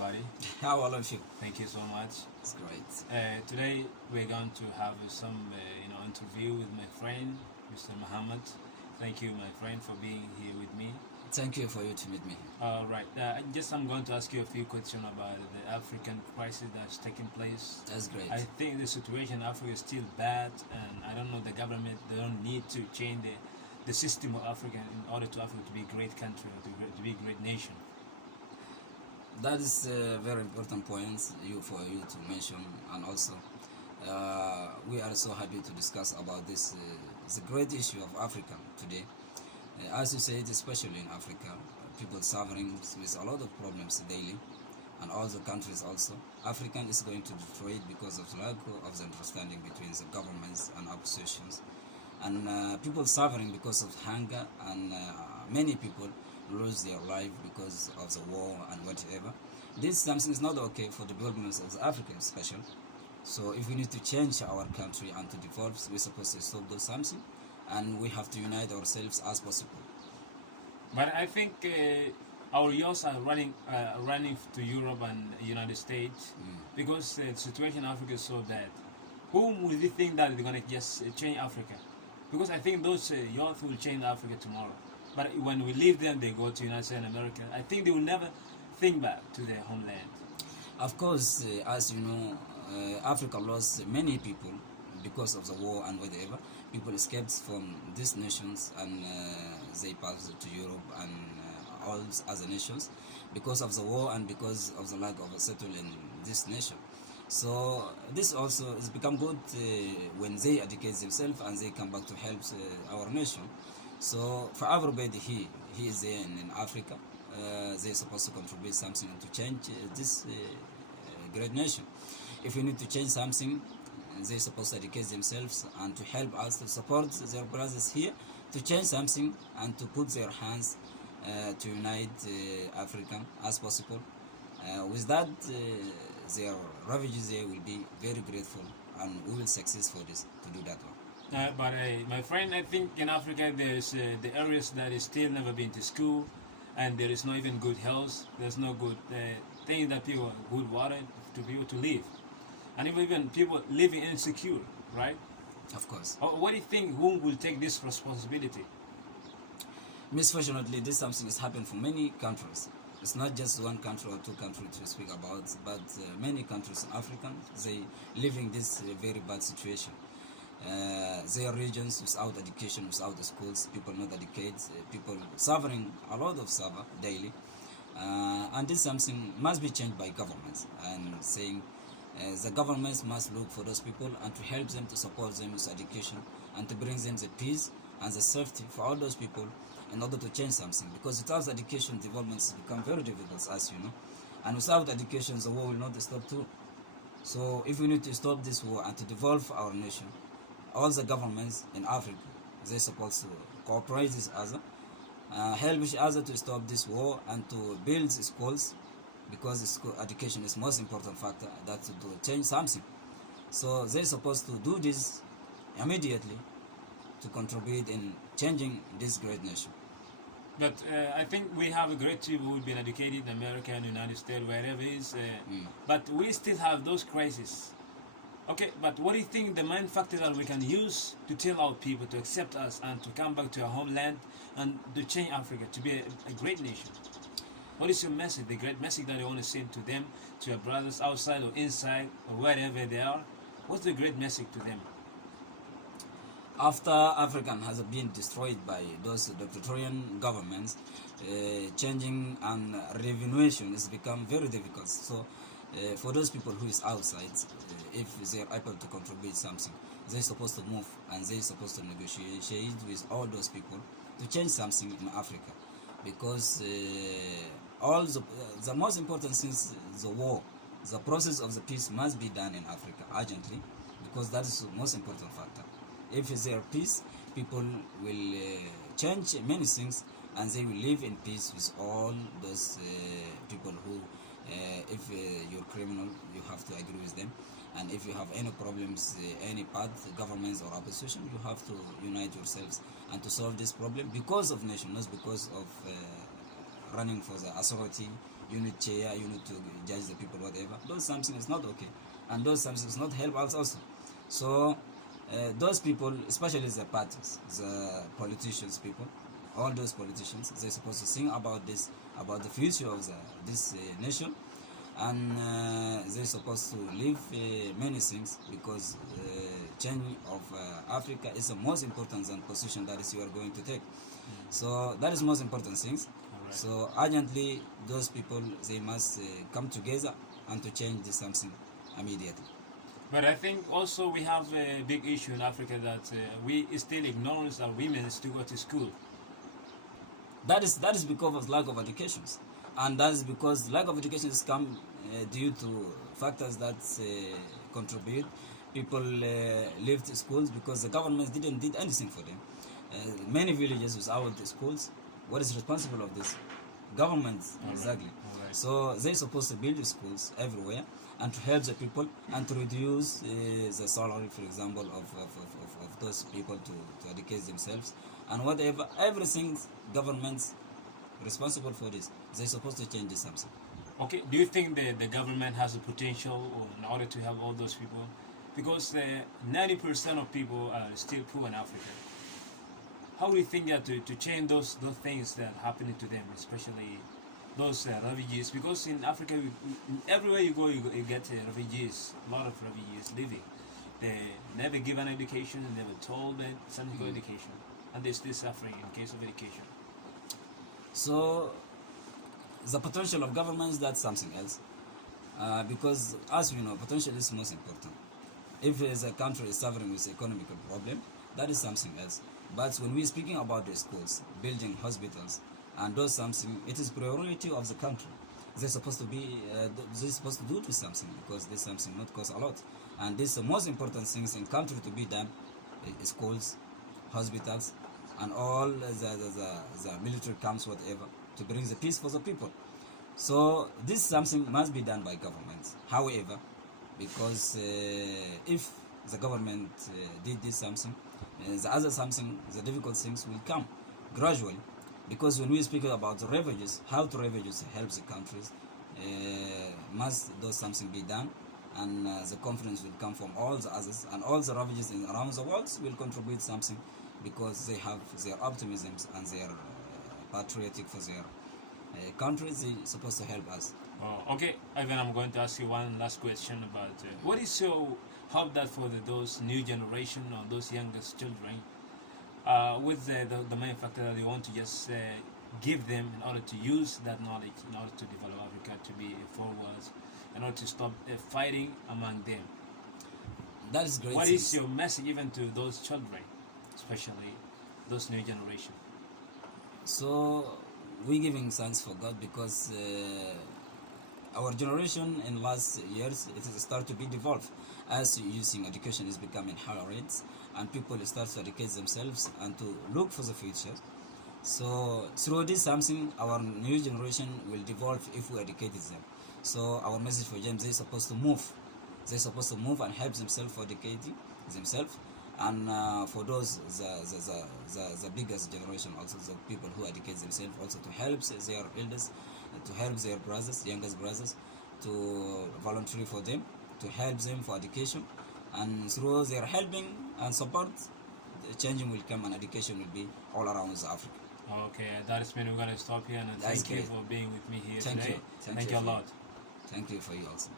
everybody. How all of you? Thank you so much. It's great. Today we're going to have some interview with my friend, Mr. Muhammad. Thank you, my friend, for being here with me. Thank you for you to meet me. All right. I'm going to ask you a few questions about the African crisis that's taking place. That's great. I think the situation in Africa is still bad, and I don't know the government. They don't need to change the system of Africa in order to Africa to be a great country, to be a great nation. That is a very important point for you to mention, and also we are so happy to discuss about this. It's a great issue of Africa today. As you said, especially in Africa, people suffering with a lot of problems daily, and all the countries also. African is going to destroy it because of the lack of the understanding between the governments and oppositions, and people suffering because of hunger, and many people lose their life because of the war and whatever. This something is not okay for the development of the African especially. So if we need to change our country and to develop, we're supposed to stop those something, and we have to unite ourselves as possible. But I think our youth are running to Europe and United States because the situation in Africa is so bad. Whom will you think that they're going to just change Africa? Because I think those youth will change Africa tomorrow. But when we leave them, they go to United States and America. I think they will never think back to their homeland. Of course, as you know, Africa lost many people because of the war and whatever. People escaped from these nations, and they passed to Europe and all other nations because of the war and because of the lack of a settle in this nation. So this also has become good when they educate themselves and they come back to help our nation. So for everybody he is there in Africa, they're supposed to contribute something to change this great nation. If we need to change something, they're supposed to educate themselves and to help us to support their brothers here to change something and to put their hands to unite Africa as possible. With that, their refugees there will be very grateful, and we will succeed for this to do that one. But my friend, I think in Africa there's the areas that is still never been to school, and there is not even good health. There's no good thing that people good water to people to live, and even people living insecure, right? Of course. What do you think? Who will take this responsibility? Misfortunately, this something is happening for many countries. It's not just one country or two countries to speak about, but many countries in Africa, they living this very bad situation. Their regions without education, without schools, people not educated, people suffering a lot of suffer daily, and this something must be changed by governments, and saying the governments must look for those people and to help them, to support them with education and to bring them the peace and the safety for all those people in order to change something, because without education developments become very difficult, as you know, and without education the war will not stop too. So if we need to stop this war and to develop our nation, all the governments in Africa, they're supposed to cooperate with each other, help each other to stop this war and to build schools, because school education is most important factor that to change something. So they're supposed to do this immediately to contribute in changing this great nation. But I think we have a great people who've been educated in America and United States, wherever it is, but we still have those crises. Okay, but what do you think the main factor that we can use to tell our people to accept us and to come back to our homeland and to change Africa to be a great nation? What is your message, the great message that you want to send to them, to your brothers outside or inside or wherever they are? What's the great message to them? After Africa has been destroyed by those dictatorial governments, changing and revaluation has become very difficult. So for those people who is outside, if they are able to contribute something, they're supposed to move and they're supposed to negotiate with all those people to change something in Africa, because all the most important since the war, the process of the peace must be done in Africa urgently, because that is the most important factor. If there is peace, people will change many things, and they will live in peace with all those people who, if you're criminal, you have to agree with them, and if you have any problems, any part, governments or opposition, you have to unite yourselves and to solve this problem because of nation, not because of running for the authority you need chair, you need to judge the people, whatever. Those something is not okay, and those something is not help us also. So those people, especially the parties, the politicians, people, all those politicians, they're supposed to think about this, about the future of this nation, and they're supposed to leave many things, because change of Africa is the most important than position that is you are going to take. So that is most important things. Alright. So urgently, those people, they must come together and to change this something immediately. But I think also we have a big issue in Africa that we still ignore our women to go to school. That is because of lack of education, and that is because lack of education has come due to factors that contribute. People left schools because the government did anything for them. Many villages without the schools. What is responsible of this? Government, exactly. Alright. So they're supposed to build schools everywhere and to help the people and to reduce the salary, for example, of those people to educate themselves and whatever. Everything government's responsible for this. They're supposed to change this something. Okay, do you think the government has the potential in order to help all those people? Because 90% of people are still poor in Africa. How do you think that to change those things that are happening to them, especially those refugees? Because in Africa, everywhere you go, you get refugees, a lot of refugees living. They never given education, never told that something about education, and they're still suffering in case of education. So the potential of governments, that's something else. Because as we know, potential is most important. If a country is suffering with economic problem, that is something else. But when we're speaking about the schools, building hospitals, and those something, it is priority of the country. They're supposed to be, they're supposed to do to something, because this something not cost a lot. And this is the most important things in country to be done: schools, hospitals, and all the military camps, whatever, to bring the peace for the people. So this something must be done by governments. However, because if the government did this something, the other something, the difficult things will come gradually. Because when we speak about the refugees, how to refugees help the countries, must those something be done, and the confidence will come from all the others, and all the refugees around the world will contribute something, because they have their optimisms and their patriotic for their countries. They're supposed to help us. Oh, okay, Ivan, I'm going to ask you one last question about what is your hope that for those new generation or those youngest children, with the main factor that they want to just give them in order to use that knowledge in order to develop Africa to be forward, in order to stop fighting among them. That is great. What is your message even to those children, especially those new generation? So we're giving thanks for God, because our generation in last years, it has started to be developed as using education is becoming higher rates, and people start to educate themselves and to look for the future. So through this something, our new generation will develop if we educated them. So our message for them: they're supposed to move. They're supposed to move and help themselves for educating themselves. And for those the biggest generation, also the people who educate themselves, also to help their elders, to help their brothers, youngest brothers, to volunteer for them, to help them for education, and through their helping and support, the changing will come and education will be all around Africa. Okay, that is mean we're gonna stop here, and That's thank you great. for being with me here Thank today. you. Thank you a lot. Thank you for you also.